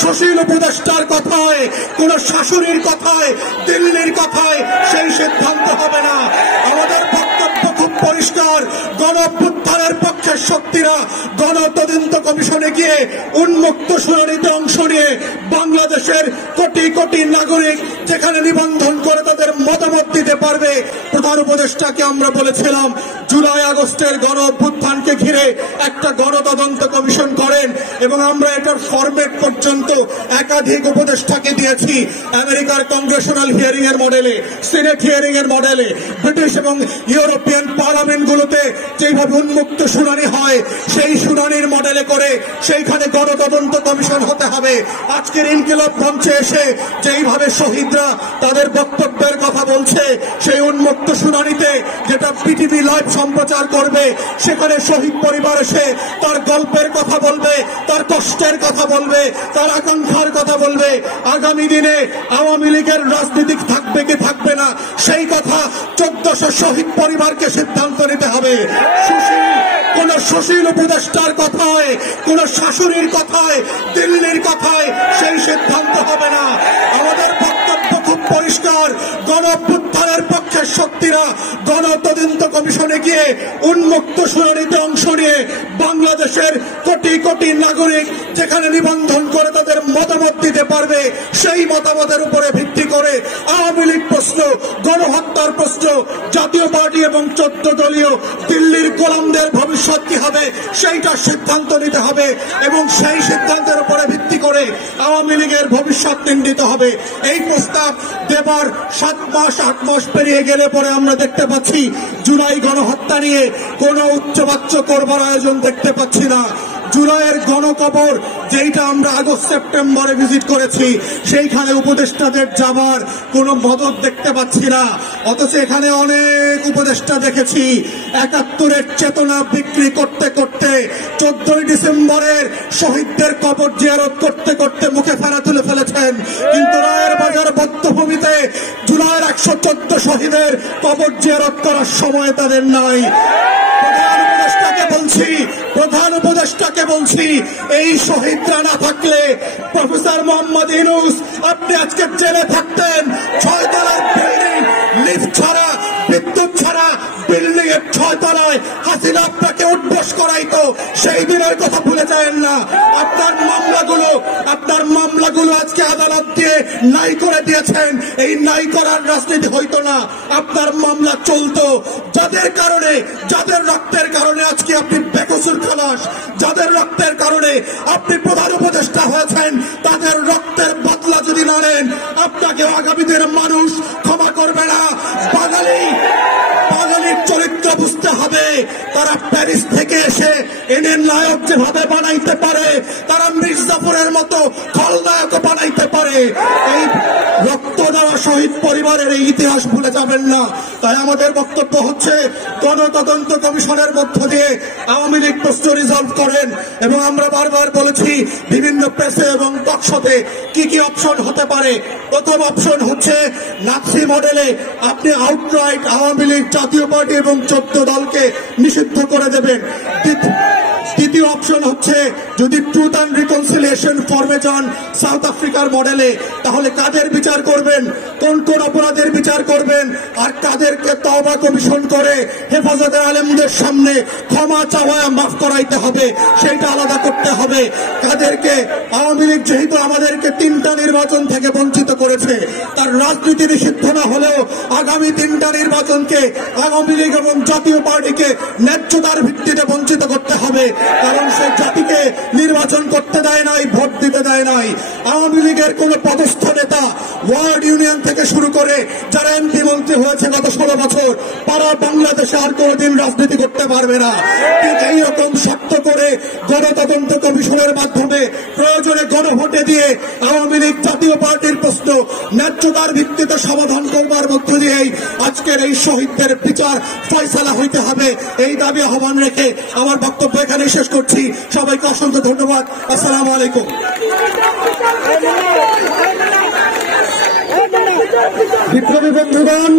সুশীল উপদেষ্টার কথায়, কোন শাশুড়ির কথায়, দিল্লির কথায় সেই সিদ্ধান্ত হবে না। আমাদের বক্তব্য খুব পরিষ্কার, গণঅভ্যুত্থানের পক্ষের শক্তিরা গণতদন্ত কমিশনে গিয়ে উন্মুক্ত শুনানিতে অংশ নিয়ে বাংলাদেশের কোটি কোটি নাগরিক যেখানে নিবন্ধন করে তাদের মতামত দিতে পারবে। প্রধান উপদেষ্টাকে আমরা বলেছিলাম জুলাই আগস্টের গণঅভ্যুত্থানকে ঘিরে একটা গণতদন্ত কমিশন করেন, এবং আমরা এটার ফরম্যাট পর্যন্ত একাধিক উপদেষ্টাকে দিয়েছি। আমেরিকার কংগ্রেশনাল হিয়ারিং এর মডেলে, সিনেট হিয়ারিং এর মডেলে, ব্রিটিশ এবং ইউরোপিয়ান পার্লামেন্টগুলোতে যেভাবে উন্মুক্ত শুনানি হয় সেই শুনানির মডেলে করে সেইখানে গণতদন্ত কমিশন হতে হবে। আজকের ইনকিলাব মঞ্চে এসে যেইভাবে শহীদরা তাদের বক্তব্যের কথা বলছে, সেই উন্মুক্ত শুনানিতে যেটা পিটিভি লাইভ সম্প্রচার করবে, সেখানে শহীদ পরিবার এসে তার গল্পের কথা বলবে, তার কষ্টের কথা বলবে, তার আকাঙ্ক্ষার কথা বলবে। আগামী দিনে আওয়ামী লীগের রাজনীতি থাকবে কি থাকবে না সেই কথা 1400 শহীদ পরিবারকে সিদ্ধান্ত নিতে হবে। কোন সুশীল উপদেষ্টার কথায়, কোন শাশুড়ির কথায়, দিল্লির কথায় সেই সিদ্ধান্ত হবে না। আমাদের বক্তব্য খুব পরিষ্কার, গণঅভ্যুত্থানের পক্ষের শক্তিরা গণতদন্ত কমিশনে গিয়ে উন্মুক্ত শুনানিতে অংশ নিয়ে বাংলাদেশের কোটি কোটি নাগরিক যেখানে নিবন্ধন করে তাদের মতামত দিতে পারবে, সেই মতামতের উপরে ভিত্তি করে আওয়ামী লীগ প্রশ্ন, গণহত্যার প্রশ্ন, জাতীয় পার্টি এবং 14 দলীয় দিল্লির গোলামদের ভবিষ্যৎ কি হবে সেইটা সিদ্ধান্ত নিতে হবে, এবং সেই সিদ্ধান্তের উপরে ভিত্তি করে আওয়ামী লীগের ভবিষ্যৎ নির্ণীত হবে। এই প্রস্তাব দেবার 7 মাস 8 মাস পেরিয়ে গেলে পরে আমরা দেখতে পাচ্ছি জুলাই গণহত্যা নিয়ে কোন উচ্চবাচ্য করবার আয়োজন দেখতে পাচ্ছি না। জুলাইয়ের গণকবর যেটা আমরা আগস্ট সেপ্টেম্বরে ভিজিট করেছি, সেইখানে উপদেষ্টাদের যাবার কোন মদত দেখতে পাচ্ছি না। অথচ এখানে অনেক উপদেষ্টা দেখেছি 71-এর চেতনা বিক্রি করতে করতে, 14ই ডিসেম্বরের শহীদদের কবর জিয়ারত করতে করতে মুখে ফেরা তুলে ফেলেছেন, কিন্তু রায়ের বাজার বধ্যভূমিতে জুলাইয়ের 114 শহীদের কবর জিয়ারত করার সময় তাদের নাই। প্রধান উপদেষ্টাকে বলছি এই শহীদরা না থাকলে প্রফেসর মোহাম্মদ ইউনূস আপনি আজকে জেলে থাকতেন। 6 তলার বিল্ডিং, লিফট ছাড়া, বিদ্যুৎ ছাড়া বিল্ডিং এর 6 তলায় হাসিনা আপনাকে উঠবস করাইতো, সেই দিনের কথা ভুলে যাবেন না। আপনার মামলাগুলো আজকে আদালত দিয়ে নাই করে দিয়েছেন। এই নাই করার রাজনীতি হইতো না, আপনার মামলা চলতো। যাদের কারণে, যাদের রক্তের কারণে আজকে আপনি বেকসুর খালাস, যাদের রক্তের কারণে আপনি প্রধান উপদেষ্টা হয়েছেন, তাদের রক্তের বদলা যদি না নেন আপনাকে আগামী দিনের মানুষ ক্ষমা করবে না। বাঙালির চরিত্র বুঝতে হবে। তারা প্যারিস থেকে এসে এনে নায়ক যেভাবে বানাইতে পারে, তারা মির্জাপুরের মতো খলনায়ক বানাইতে পারে। এই রক্ত দেওয়া শহীদ পরিবারের এই ইতিহাস ভুলে যাবেন না। তাই আমাদের বক্তব্য হচ্ছে গণতদন্ত কমিশনের মধ্য দিয়ে আওয়ামী লীগ প্রশ্ন রিজলভ করেন, এবং আমরা বারবার বলেছি বিভিন্ন প্রেসে এবং টকশোতে কি কি অপশন হতে পারে। প্রথম অপশন হচ্ছে নাৎসি মডেলে আপনি আউটরাইট আওয়ামী লীগ, জাতীয় পার্টি এবং 14 দলকে নিষিদ্ধ করে দেবেন। দ্বিতীয় অপশন হচ্ছে যদি ট্রুথ অ্যান্ড রিকনসিলিয়েশন ফর্মে যান সাউথ আফ্রিকার মডেলে, তাহলে কাদের বিচার করবেন, কোন কোন অপরাধের বিচার করবেন, আর কাদেরকে তওবা কমিশন করে হেফাজতে আলেমদের সামনে ক্ষমা চাওয়ায় মাফ করাইতে হবে সেইটা আলাদা করতে হবে। কাদেরকে আওয়ামী লীগ যেহেতু আমাদেরকে 3টা নির্বাচন থেকে বঞ্চিত করেছে, তার রাজনীতি নিষিদ্ধ না হলেও আগামী 3টা নির্বাচনকে আওয়ামী লীগ এবং জাতীয় পার্টিকে ন্যায্যতার ভিত্তিতে বঞ্চিত করতে হবে। কারণ সে জাতিকে নির্বাচন করতে দেয় নাই, ভোট দিতে দেয় নাই। আওয়ামী লীগের কোন পদস্থ নেতা ওয়ার্ড ইউনিয়ন থেকে শুরু করে যারা এমপি মন্ত্রী হয়েছে গত 16 বছর, তারা বাংলাদেশে আর কোনদিন রাজনীতি করতে পারবে না। ঠিক এইরকম শক্ত করে গণতদন্ত কমিশনের মাধ্যমে প্রয়োজনে গণভোটে দিয়ে আওয়ামী লীগ, জাতীয় পার্টির প্রশ্ন ন্যায্যতার ভিত্তিতে সমাধান করবার মধ্য দিয়েই আজকের এই শহীদদের বিচার ফয়সালা হইতে হবে। এই দাবি আহ্বান রেখে আমার বক্তব্য এখানে শেষ করছি। সবাইকে অসংখ্য ধন্যবাদ। আসসালামু আলাইকুম। বিপ্লবী বন্ধুগণ,